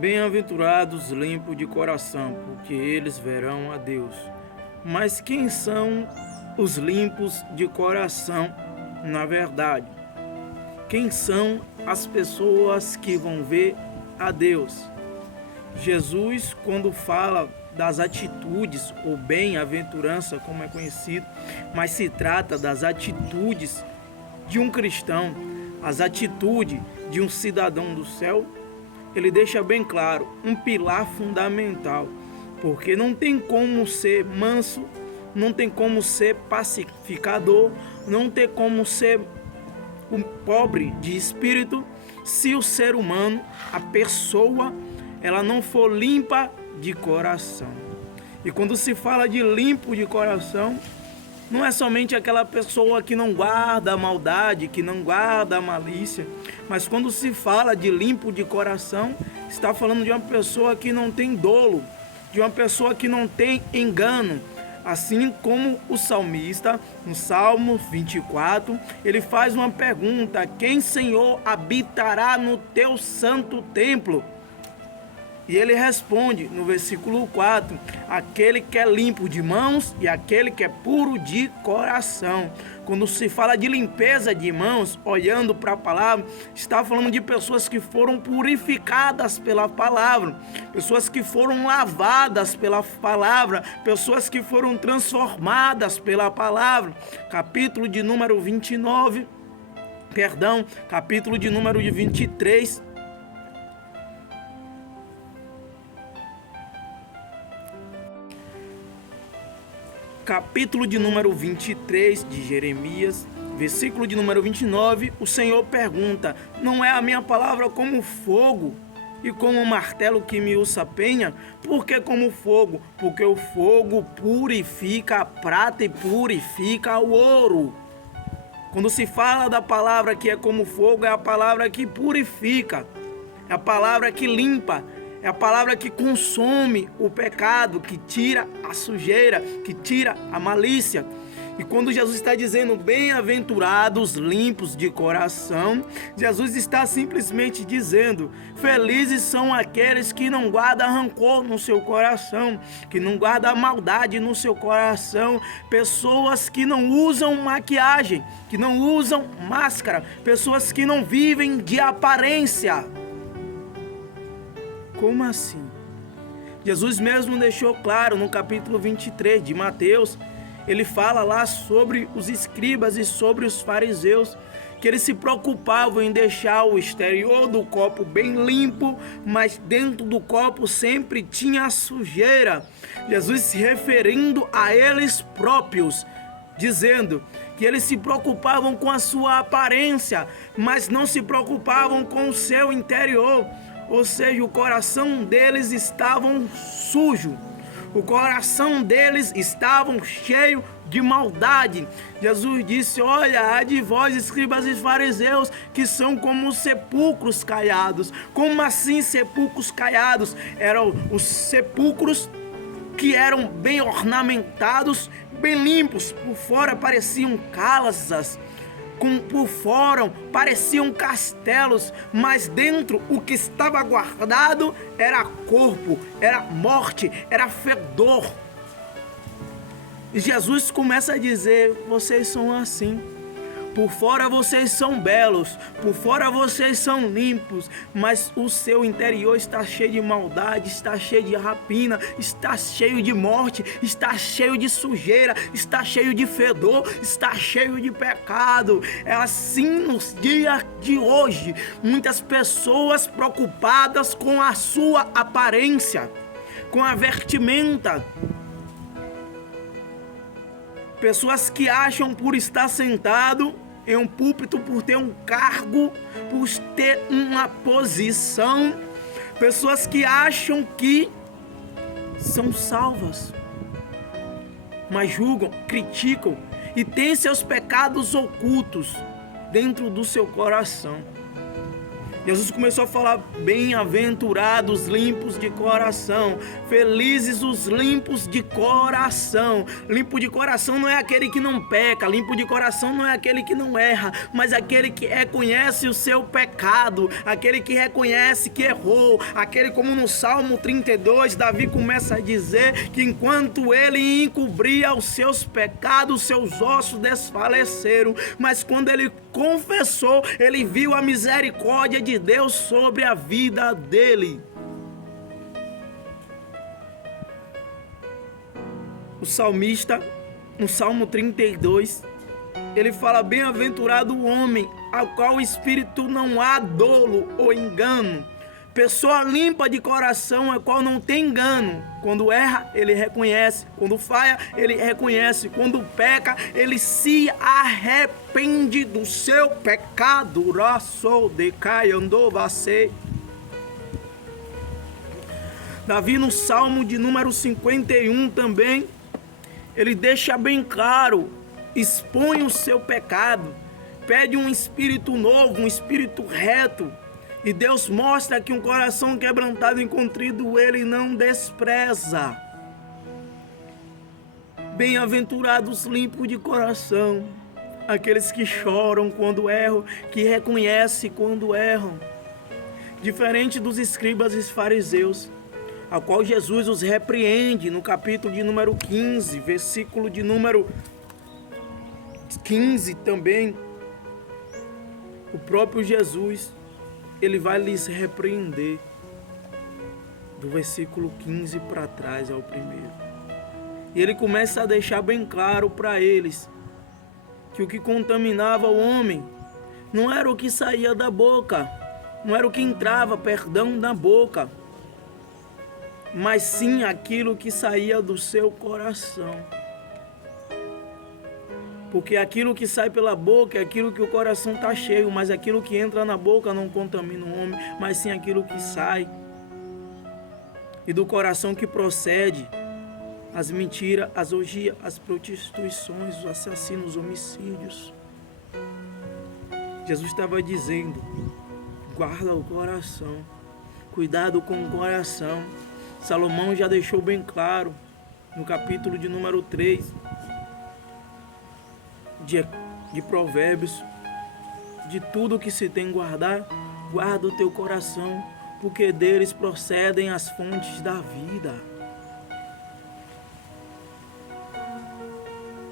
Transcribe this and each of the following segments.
Bem-aventurados limpos de coração, porque eles verão a Deus. Mas quem são os limpos de coração, na verdade? Quem são as pessoas que vão ver a Deus? Jesus, quando fala das atitudes, ou bem-aventurança, como é conhecido, mas se trata das atitudes de um cristão, as atitudes de um cidadão do céu, ele deixa bem claro, um pilar fundamental, porque não tem como ser manso, não tem como ser pacificador, não tem como ser um pobre de espírito, se o ser humano, a pessoa, ela não for limpa de coração. E quando se fala de limpo de coração, não é somente aquela pessoa que não guarda a maldade, que não guarda a malícia, mas quando se fala de limpo de coração, está falando de uma pessoa que não tem dolo, de uma pessoa que não tem engano. Assim como o salmista, no Salmo 24, ele faz uma pergunta: quem, Senhor, habitará no teu santo templo? E ele responde no versículo 4, aquele que é limpo de mãos e aquele que é puro de coração. Quando se fala de limpeza de mãos, olhando para a palavra, está falando de pessoas que foram purificadas pela palavra, pessoas que foram lavadas pela palavra, pessoas que foram transformadas pela palavra. Capítulo de número 23, capítulo de número 23 de Jeremias, versículo de número 29, o Senhor pergunta: não é a minha palavra como fogo e como um martelo que me usa penha? Por que como fogo? Porque o fogo purifica a prata e purifica o ouro. Quando se fala da palavra que é como fogo, é a palavra que purifica, é a palavra que limpa, é a palavra que consome o pecado, que tira a sujeira, que tira a malícia. E quando Jesus está dizendo bem-aventurados limpos de coração, Jesus está simplesmente dizendo: felizes são aqueles que não guardam rancor no seu coração, que não guardam maldade no seu coração, pessoas que não usam maquiagem, que não usam máscara, pessoas que não vivem de aparência. Como assim? Jesus mesmo deixou claro no capítulo 23 de Mateus, ele fala lá sobre os escribas e sobre os fariseus, que eles se preocupavam em deixar o exterior do copo bem limpo, mas dentro do copo sempre tinha sujeira. Jesus se referindo a eles próprios, dizendo que eles se preocupavam com a sua aparência, mas não se preocupavam com o seu interior. Ou seja, o coração deles estava sujo, o coração deles estava cheio de maldade. Jesus disse: olha, há de vós, escribas e fariseus, que são como sepulcros caiados. Como assim sepulcros caiados? Eram os sepulcros que eram bem ornamentados, bem limpos, por fora pareciam casas, por fora pareciam castelos, mas dentro o que estava guardado era corpo, era morte, era fedor. E Jesus começa a dizer: vocês são assim. Por fora vocês são belos, por fora vocês são limpos, mas o seu interior está cheio de maldade, está cheio de rapina, está cheio de morte, está cheio de sujeira, está cheio de fedor, está cheio de pecado. É assim nos dias de hoje, muitas pessoas preocupadas com a sua aparência, com a vestimenta. Pessoas que acham por estar sentado em um púlpito, por ter um cargo, por ter uma posição. Pessoas que acham que são salvas, mas julgam, criticam e têm seus pecados ocultos dentro do seu coração. Jesus começou a falar: bem-aventurados limpos de coração, felizes os limpos de coração. Limpo de coração não é aquele que não peca, limpo de coração não é aquele que não erra, mas aquele que reconhece o seu pecado, aquele que reconhece que errou, aquele, como no Salmo 32, Davi começa a dizer que enquanto ele encobria os seus pecados, seus ossos desfaleceram, mas quando ele confessou, ele viu a misericórdia de Deus sobre a vida dele. O salmista, no Salmo 32, ele fala: bem-aventurado o homem ao qual o espírito não há dolo ou engano. Pessoa limpa de coração, a qual não tem engano. Quando erra, ele reconhece. Quando falha, ele reconhece. Quando peca, ele se arrepende do seu pecado. Davi, no Salmo de número 51 também, ele deixa bem claro, expõe o seu pecado, pede um espírito novo, um espírito reto. E Deus mostra que um coração quebrantado e contrito ele não despreza. Bem-aventurados limpos de coração, aqueles que choram quando erram, que reconhecem quando erram. Diferente dos escribas e fariseus, a qual Jesus os repreende no capítulo de número 15, versículo de número 15 também. O próprio Jesus, ele vai lhes repreender. Do versículo 15 para trás é o primeiro. E ele começa a deixar bem claro para eles que o que contaminava o homem não era o que saía da boca, não era o que entrava, na boca, mas sim aquilo que saía do seu coração. Porque aquilo que sai pela boca é aquilo que o coração está cheio, mas aquilo que entra na boca não contamina o homem, mas sim aquilo que sai. E do coração que procede as mentiras, as orgias, as prostituições, os assassinos, os homicídios. Jesus estava dizendo: guarda o coração, cuidado com o coração. Salomão já deixou bem claro no capítulo de número 3 de Provérbios: de tudo que se tem guardar, guarda o teu coração, porque deles procedem as fontes da vida.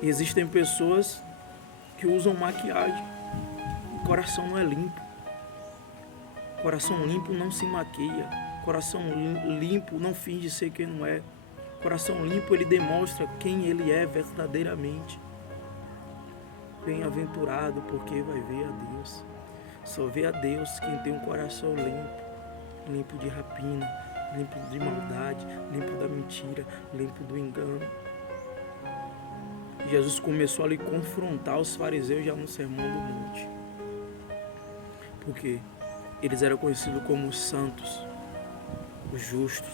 E existem pessoas que usam maquiagem, o coração não é limpo. Coração limpo não se maquia, coração limpo não finge ser quem não é. Coração limpo, ele demonstra quem ele é verdadeiramente. Bem-aventurado, porque vai ver a Deus. Só vê a Deus quem tem um coração limpo, limpo de rapina, limpo de maldade, limpo da mentira, limpo do engano. Jesus começou a lhe confrontar os fariseus já no Sermão do Monte, porque eles eram conhecidos como os santos, os justos,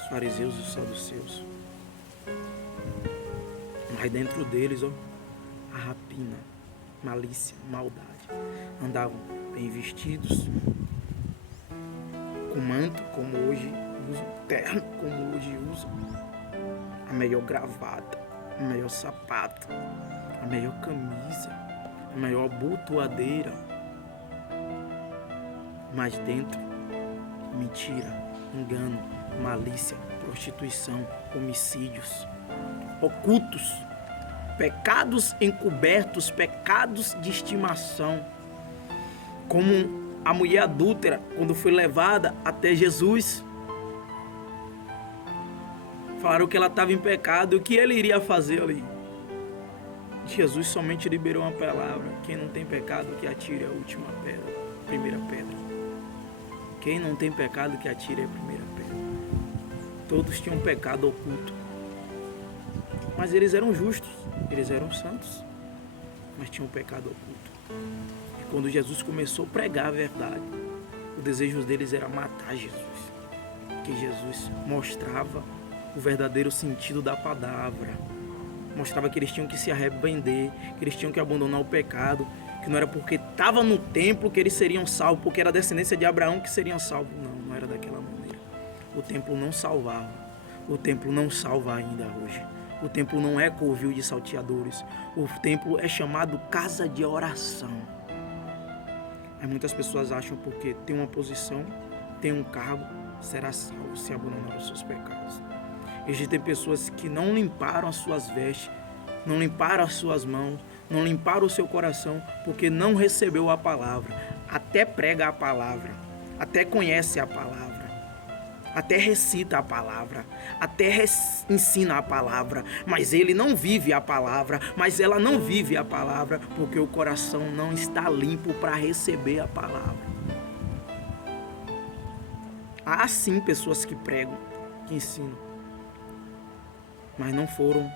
os fariseus e os saduceus. Mas dentro deles, a rapina, malícia, maldade. Andavam bem vestidos, com manto, como hoje usam, terno, como hoje usam, a melhor gravata, o melhor sapato, a melhor camisa, a melhor abotoadeira. Mas dentro, mentira, engano, malícia, prostituição, homicídios, ocultos, pecados encobertos, pecados de estimação, como a mulher adúltera, quando foi levada até Jesus, falaram que ela estava em pecado e o que ele iria fazer ali. Jesus somente liberou uma palavra: quem não tem pecado, que atire a última pedra, a primeira pedra. Quem não tem pecado, que atire a primeira pedra. Todos tinham pecado oculto, mas eles eram justos, eles eram santos, mas tinham pecado oculto. E quando Jesus começou a pregar a verdade, o desejo deles era matar Jesus, porque Jesus mostrava o verdadeiro sentido da palavra, mostrava que eles tinham que se arrepender, que eles tinham que abandonar o pecado, que não era porque estava no templo que eles seriam salvos, porque era a descendência de Abraão que seriam salvos. Não, não era daquela maneira. O templo não salvava. O templo não salva ainda hoje. O templo não é covil de salteadores. O templo é chamado casa de oração. Aí muitas pessoas acham porque tem uma posição, tem um cargo, será salvo se abandonar os seus pecados. Existem pessoas que não limparam as suas vestes, não limparam as suas mãos, não limparam o seu coração, porque não recebeu a palavra. Até prega a palavra, até conhece a palavra, até recita a palavra, até ensina a palavra, mas ele não vive a palavra, mas ela não vive a palavra, porque o coração não está limpo para receber a palavra. Há sim pessoas que pregam, que ensinam, mas não foram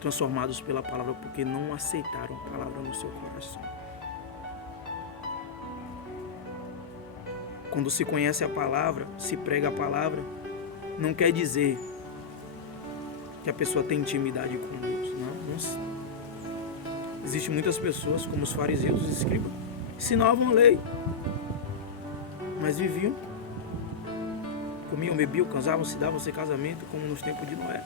transformados pela palavra, porque não aceitaram a palavra no seu coração. Quando se conhece a palavra, se prega a palavra, não quer dizer que a pessoa tem intimidade com Deus. Não. Existem muitas pessoas, como os fariseus, os escribas, ensinavam a lei, mas viviam, comiam, bebiam, casavam, se davam-se casamento, como nos tempos de Noé.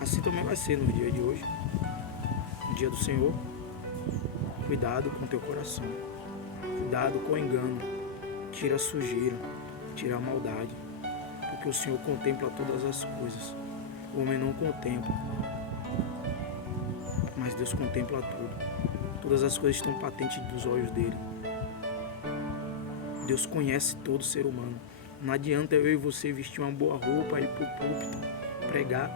Assim também vai ser no dia de hoje, no dia do Senhor. Cuidado com o teu coração, cuidado com o engano, tira a sujeira, tira a maldade, porque o Senhor contempla todas as coisas. O homem não contempla, mas Deus contempla tudo. Todas as coisas estão patentes dos olhos dele. Deus conhece todo ser humano. Não adianta eu e você vestir uma boa roupa, ir para o púlpito, pregar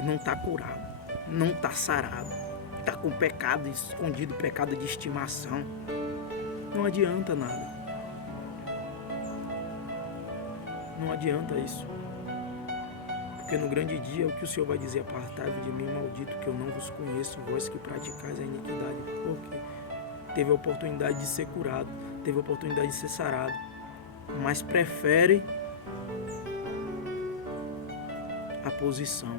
e não estar curado, não estar sarado, está com pecado escondido, pecado de estimação. Não adianta nada. Não adianta isso. Porque no grande dia o que o Senhor vai dizer: apartai-vos de mim, maldito, que eu não vos conheço, vós que praticais a iniquidade. Porque teve a oportunidade de ser curado, teve a oportunidade de ser sarado, mas prefere a posição,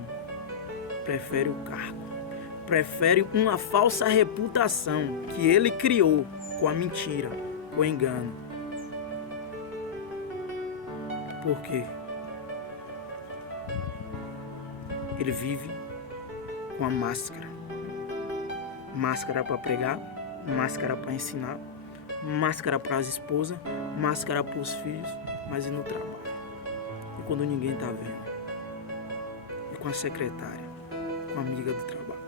prefere o cargo, prefere uma falsa reputação que ele criou com a mentira, com o engano. Por quê? Ele vive com a máscara. Máscara para pregar, máscara para ensinar, máscara para as esposas, máscara para os filhos, mas e no trabalho? E quando ninguém está vendo? E com a secretária, com a amiga do trabalho?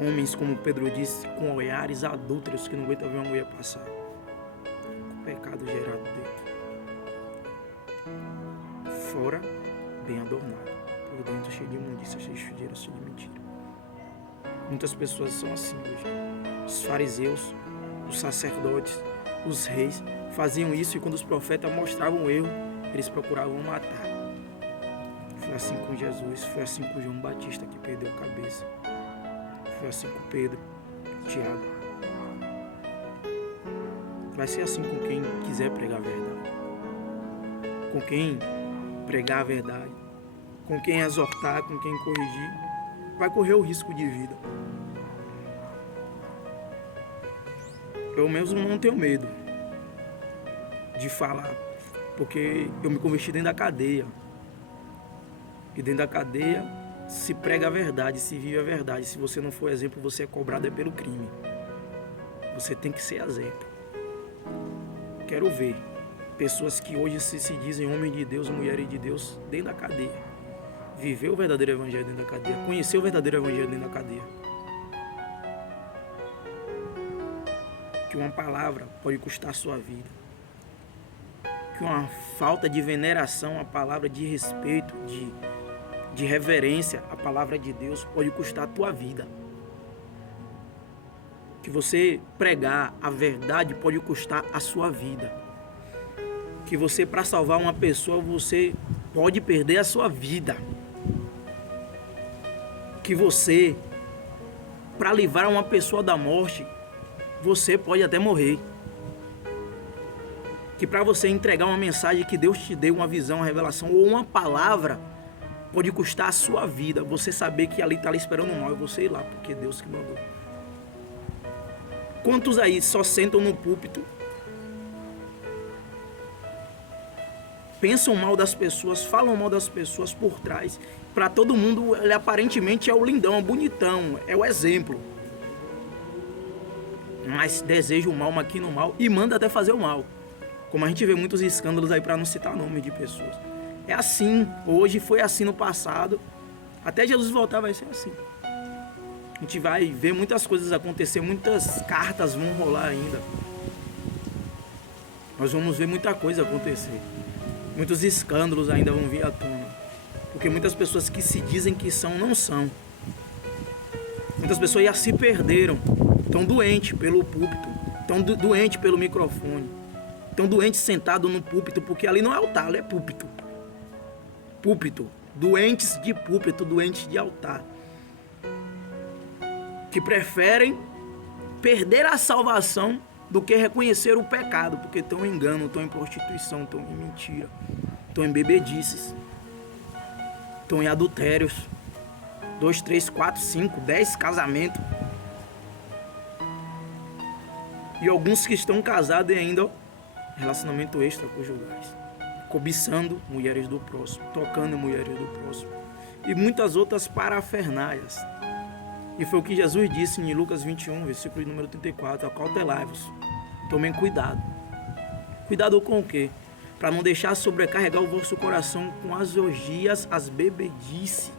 Homens, como Pedro disse, com olhares adúlteros que não aguentam ver uma mulher passar. Com o pecado gerado dentro. Fora, bem adornado. Por dentro, cheio de imundícia, cheio de sujeira, cheio de mentira. Muitas pessoas são assim hoje. Os fariseus, os sacerdotes, os reis faziam isso, e quando os profetas mostravam o erro, eles procuravam matar. Foi assim com Jesus, foi assim com João Batista, que perdeu a cabeça. Foi assim com Pedro, Tiago. Vai ser assim com quem quiser pregar a verdade. Com quem pregar a verdade. Com quem exortar, com quem corrigir. Vai correr o risco de vida. Eu mesmo não tenho medo de falar, porque eu me converti dentro da cadeia. E dentro da cadeia se prega a verdade, se vive a verdade. Se você não for exemplo, você é cobrado pelo crime. Você tem que ser exemplo. Quero ver pessoas que hoje se dizem homens de Deus, mulheres de Deus, dentro da cadeia. Viver o verdadeiro evangelho dentro da cadeia. Conhecer o verdadeiro evangelho dentro da cadeia. Que uma palavra pode custar a sua vida. Que uma falta de veneração à palavra, de respeito, de reverência à palavra de Deus pode custar a tua vida. Que você pregar a verdade pode custar a sua vida. Que você, para salvar uma pessoa, você pode perder a sua vida. Que você, para livrar uma pessoa da morte, você pode até morrer. Que para você entregar uma mensagem que Deus te deu, uma visão, uma revelação ou uma palavra, Pode custar a sua vida você saber que ali está lhe esperando mal e você ir lá, porque é Deus que mandou. Quantos aí só sentam no púlpito, pensam mal das pessoas, falam mal das pessoas por trás? Para todo mundo, ele aparentemente é o lindão, é o bonitão, é o exemplo. Mas deseja o mal, maquina o mal e manda até fazer o mal. Como a gente vê muitos escândalos aí, para não citar nome de pessoas. É assim, hoje foi assim no passado. Até Jesus voltar vai ser assim. A gente vai ver muitas coisas acontecer, muitas cartas vão rolar ainda. Nós vamos ver muita coisa acontecer. Muitos escândalos ainda vão vir à tona. Porque muitas pessoas que se dizem que são, não são. Muitas pessoas já se perderam. Estão doentes pelo púlpito. Estão doentes pelo microfone. Estão doentes sentados no púlpito, porque ali não é altar, ali é púlpito. Púlpito. Doentes de púlpito, doentes de altar. Que preferem perder a salvação do que reconhecer o pecado, porque estão em engano, estão em prostituição, estão em mentira, estão em bebedices, estão em adultérios. 2, 3, 4, 5, 10 casamentos. E alguns que estão casados e ainda relacionamento extraconjugais, cobiçando mulheres do próximo, tocando em mulheres do próximo e muitas outras parafernálias. E foi o que Jesus disse em Lucas 21, versículo número 34, acautelai-vos, tomem cuidado. Cuidado com o quê? Para não deixar sobrecarregar o vosso coração com as orgias, as bebedices.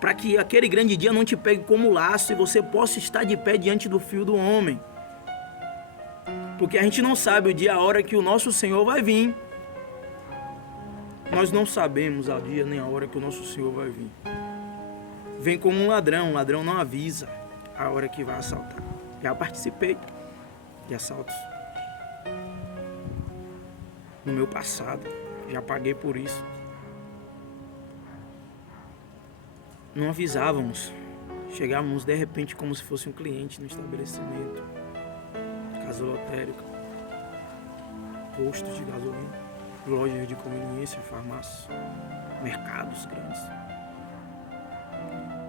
Para que aquele grande dia não te pegue como laço e você possa estar de pé diante do Filho do Homem. Porque a gente não sabe o dia, a hora que o nosso Senhor vai vir. Nós não sabemos o dia nem a hora que o nosso Senhor vai vir. Vem como um ladrão, o ladrão não avisa a hora que vai assaltar. Já participei de assaltos no meu passado, já paguei por isso. Não avisávamos, chegávamos de repente como se fosse um cliente no estabelecimento, casa lotérica, postos de gasolina, lojas de conveniência, farmácias, mercados grandes.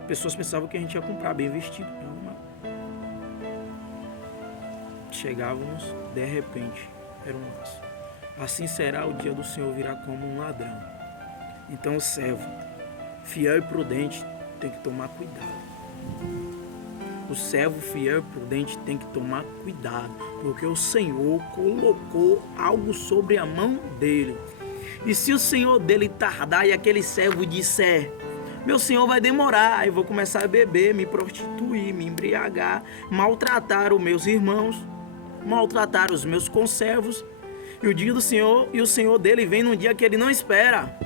Pessoas pensavam que a gente ia comprar bem vestido. Não. Chegávamos, de repente, era um laço. Assim será o dia do Senhor, virá como um ladrão. Então o servo, fiel e prudente, tem que tomar cuidado. O servo fiel e prudente tem que tomar cuidado, porque o Senhor colocou algo sobre a mão dele. E se o Senhor dele tardar e aquele servo disser, meu Senhor vai demorar, eu vou começar a beber, me prostituir, me embriagar, maltratar os meus irmãos, maltratar os meus conservos, e o dia do Senhor, e o Senhor dele vem num dia que ele não espera.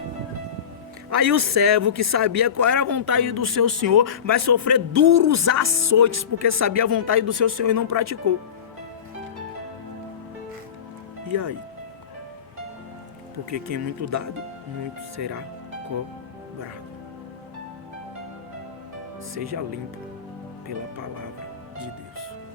Aí o servo que sabia qual era a vontade do seu Senhor vai sofrer duros açoites, porque sabia a vontade do seu Senhor e não praticou. E aí? Porque quem é muito dado, muito será cobrado. Seja limpo pela palavra de Deus.